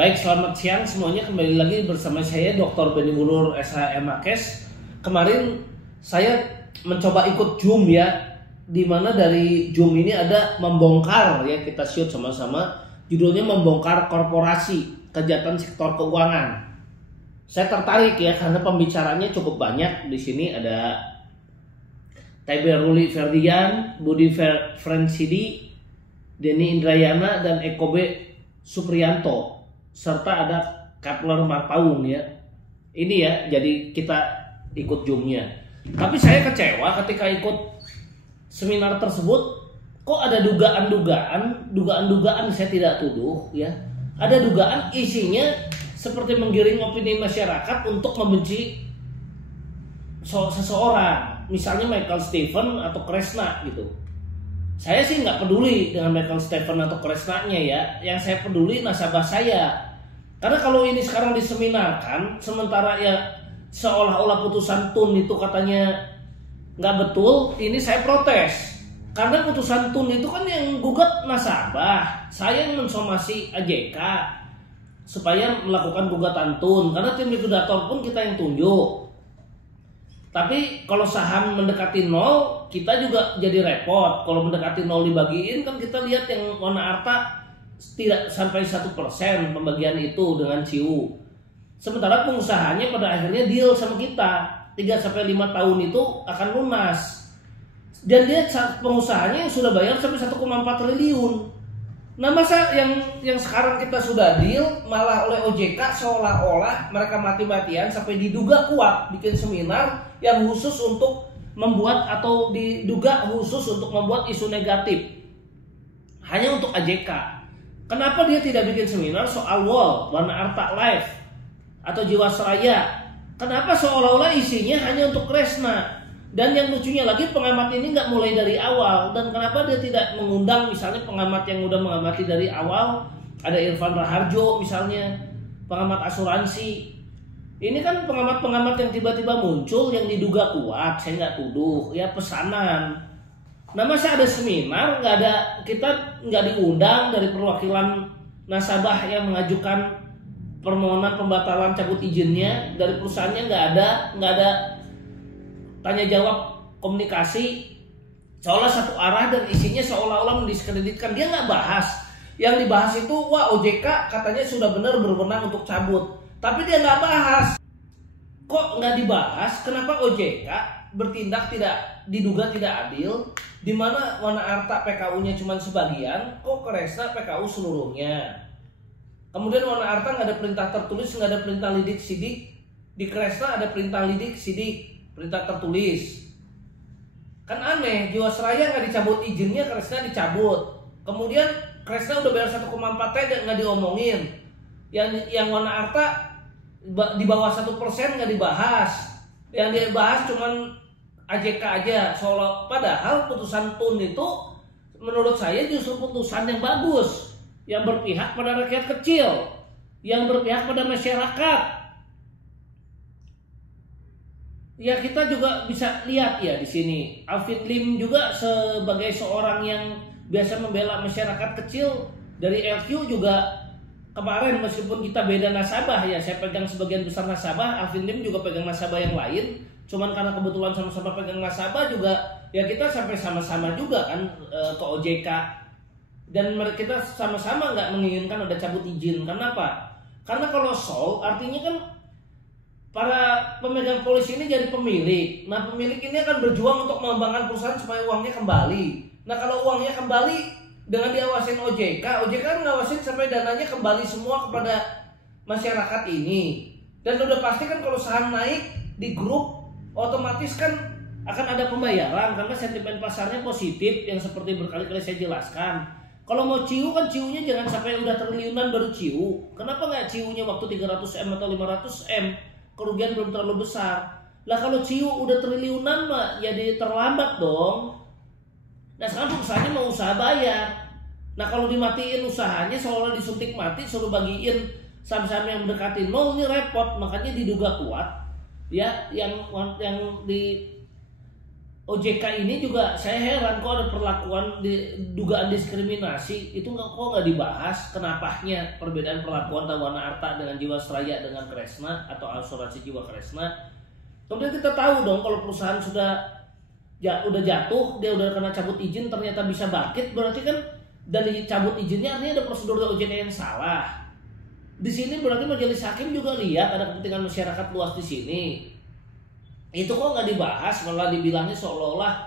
Baik, selamat siang semuanya. Kembali lagi bersama saya Dr. Benny Mulur SHMAKes. Kemarin saya mencoba ikut Zoom ya, dimana dari Zoom ini ada membongkar ya, kita shoot sama-sama. Judulnya membongkar korporasi, kejahatan sektor keuangan. Saya tertarik ya karena pembicaranya cukup banyak. Di sini ada Tebe Ruli Ferdian, Budi Fransidi, Denny Indrayana, dan Ekobe Supriyanto, serta ada Kepler Marpaung ya. Ini ya, jadi kita ikut Zoom-nya. Tapi saya kecewa ketika ikut seminar tersebut. Kok ada dugaan-dugaan saya tidak tuduh ya. Ada dugaan isinya seperti menggiring opini masyarakat untuk membenci seseorang. Misalnya Michael Stephen atau Kresna gitu. Saya sih nggak peduli dengan Michael Stephen atau Kresnanya ya. Yang saya peduli nasabah saya. Karena kalau ini sekarang diseminarkan, sementara ya seolah-olah putusan TUN itu katanya nggak betul, ini saya protes. Karena putusan TUN itu kan yang gugat nasabah. Saya yang mensomasi AJK supaya melakukan gugatan TUN. Karena tim likuidator pun kita yang tunjuk. Tapi kalau saham mendekati 0, kita juga jadi repot. Kalau mendekati 0 dibagiin, kan kita lihat yang warna arta tidak sampai 1% pembagian itu dengan CIU. Sementara pengusahanya pada akhirnya deal sama kita, 3-5 tahun itu akan lunas. Dan dia pengusahanya yang sudah bayar sampai 1,4 triliun. Nah, masa yang sekarang kita sudah deal malah oleh OJK seolah-olah mereka mati-matian sampai diduga kuat bikin seminar yang khusus untuk membuat atau diduga khusus untuk membuat isu negatif hanya untuk AJK. Kenapa dia tidak bikin seminar soal WAL, Warna Arta Live atau Jiwasraya? Kenapa seolah-olah isinya hanya untuk Kresna? Dan yang lucunya lagi, pengamat ini nggak mulai dari awal. Dan kenapa dia tidak mengundang misalnya pengamat yang udah mengamati dari awal? Ada Irfan Raharjo misalnya, pengamat asuransi. Ini kan pengamat-pengamat yang tiba-tiba muncul yang diduga kuat. Saya nggak tuduh, ya pesanan. Nah, masa ada seminar kita nggak diundang dari perwakilan nasabah yang mengajukan permohonan pembatalan cabut izinnya, dari perusahaannya nggak ada tanya jawab komunikasi, seolah satu arah dan isinya seolah-olah mendiskreditkan. Dia nggak bahas. Yang dibahas itu, wah OJK katanya sudah benar berwenang untuk cabut, tapi dia nggak bahas. Kok nggak dibahas? Kenapa OJK bertindak diduga tidak adil? Di mana Warna Arta PKU-nya cuma sebagian, kok Kresna PKU seluruhnya? Kemudian Warna Arta nggak ada perintah tertulis, nggak ada perintah lidik sidik. Di Kresna ada perintah lidik sidik, perintah tertulis. Kan aneh, Jiwasraya nggak dicabut izinnya, Kresna dicabut. Kemudian Kresna udah bayar 1,4 T dan nggak diomongin. Yang Warna Arta di bawah 1% nggak dibahas. Yang dibahas cuman AJK aja. Padahal putusan TUN itu menurut saya justru putusan yang bagus, yang berpihak pada rakyat kecil, yang berpihak pada masyarakat. Ya, kita juga bisa lihat ya di sini. Alvin Lim juga sebagai seorang yang biasa membela masyarakat kecil dari LQ juga kemarin, meskipun kita beda nasabah ya, saya pegang sebagian besar nasabah, Alvin Lim juga pegang nasabah yang lain. Cuman karena kebetulan sama-sama pegang nasabah juga, ya kita sampai sama-sama juga kan ke OJK. Dan kita sama-sama nggak menginginkan ada cabut izin. Kenapa? Karena kalau sold artinya kan para pemegang polis ini jadi pemilik. Nah, pemilik ini akan berjuang untuk mengembangkan perusahaan supaya uangnya kembali. Nah, kalau uangnya kembali dengan diawasin OJK kan ngawasin sampai dananya kembali semua kepada masyarakat ini. Dan udah pasti kan kalau saham naik di grup, otomatis kan akan ada pembayaran karena sentimen pasarnya positif yang seperti berkali-kali saya jelaskan. Kalau mau CIU kan CIU-nya jangan sampai udah triliunan baru CIU. Kenapa nggak CIU-nya waktu 300M atau 500M? Kerugian belum terlalu besar. Lah kalau CIU udah triliunan mah ya terlambat dong. Nah, sekarang perusahaannya mau usaha bayar. Nah, kalau dimatiin usahanya seolah disuntik mati, suruh bagiin saham-saham yang mendekati 0, ini repot. Makanya diduga kuat ya yang di OJK ini juga saya heran kok ada perlakuan dugaan diskriminasi itu kok nggak dibahas, kenapanya perbedaan perlakuan Tawana Arta dengan Jiwasraya dengan Kresna atau asuransi jiwa Kresna. Kemudian kita tahu dong kalau perusahaan udah jatuh, dia udah kena cabut izin, ternyata bisa bangkit, berarti kan dari cabut izinnya artinya ada prosedur OJK yang salah. Di sini berarti majelis hakim juga lihat ada kepentingan masyarakat luas di sini. Itu kok nggak dibahas, malah dibilangnya seolah-olah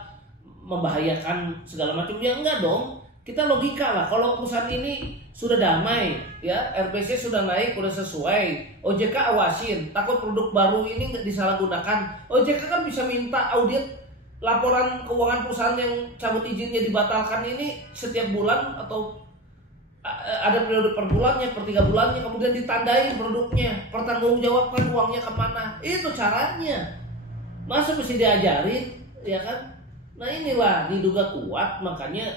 membahayakan segala macam. Ya enggak dong, kita logika lah. Kalau perusahaan ini sudah damai, ya RPC sudah naik, sudah sesuai, OJK awasin, takut produk baru ini nggak disalahgunakan. OJK kan bisa minta audit laporan keuangan perusahaan yang cabut izinnya dibatalkan ini setiap bulan atau ada periode per bulannya, per 3 bulannya, kemudian ditandai produknya, pertanggungjawabkan uangnya kemana. Itu caranya. Masa mesti diajarin, ya kan? Nah inilah diduga kuat, makanya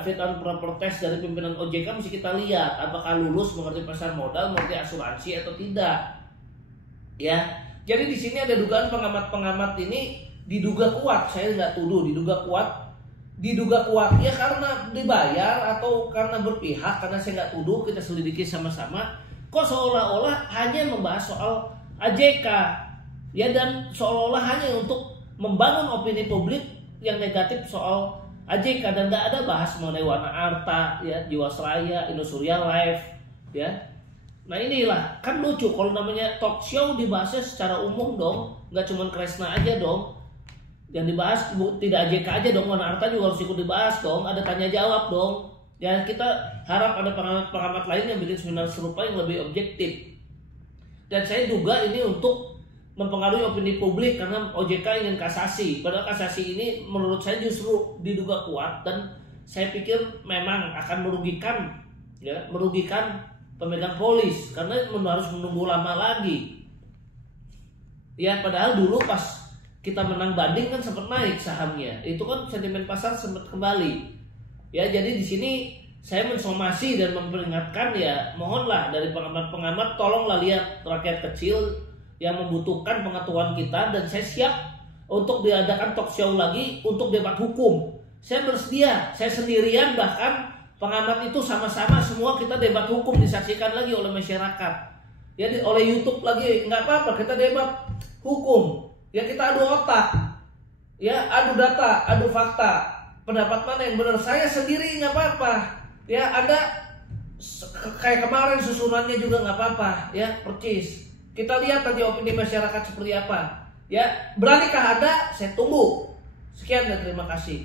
fit and proper test dari pimpinan OJK mesti kita lihat apakah lulus mengerti pasar modal, mengerti asuransi atau tidak. Ya, jadi di sini ada dugaan pengamat-pengamat ini diduga kuat, saya nggak tuduh, diduga kuat ya karena dibayar atau karena berpihak, karena saya nggak tuduh, kita selidiki sama-sama. Kok seolah-olah hanya membahas soal AJK. Ya, dan seolah-olah hanya untuk membangun opini publik yang negatif soal AJK dan tidak ada bahas mengenai Wana Arta, ya, Jiwasraya, Indosuria Life, ya. Nah inilah kan lucu kalau namanya talk show dibahasnya secara umum dong, nggak cuma Kresna aja dong. Yang dibahas tidak AJK aja dong, Wana Arta juga harus ikut dibahas dong, ada tanya jawab dong. Ya kita harap ada pengamat-pengamat lain yang bikin seminar serupa yang lebih objektif. Dan saya duga ini untuk mempengaruhi opini publik karena OJK ingin kasasi. Padahal kasasi ini menurut saya justru diduga kuat dan saya pikir memang akan merugikan pemegang polis karena harus menunggu lama lagi. Ya padahal dulu pas kita menang banding kan sempat naik sahamnya. Itu kan sentimen pasar sempat kembali. Ya jadi di sini saya mensomasi dan memperingatkan, ya mohonlah dari pengamat-pengamat tolonglah lihat rakyat kecil yang membutuhkan pengetahuan kita, dan saya siap untuk diadakan talk show lagi untuk debat hukum. Saya bersedia, saya sendirian bahkan pengamat itu sama-sama semua kita debat hukum, disaksikan lagi oleh masyarakat. Ya oleh YouTube lagi, nggak apa-apa kita debat hukum. Ya kita adu otak, ya adu data, adu fakta, pendapat mana yang benar. Saya sendiri nggak apa-apa. Ya ada kayak kemarin susunannya juga nggak apa-apa. Ya percis. Kita lihat nanti opini masyarakat seperti apa. Ya, beranikah ada? Saya tunggu. Sekian dan terima kasih.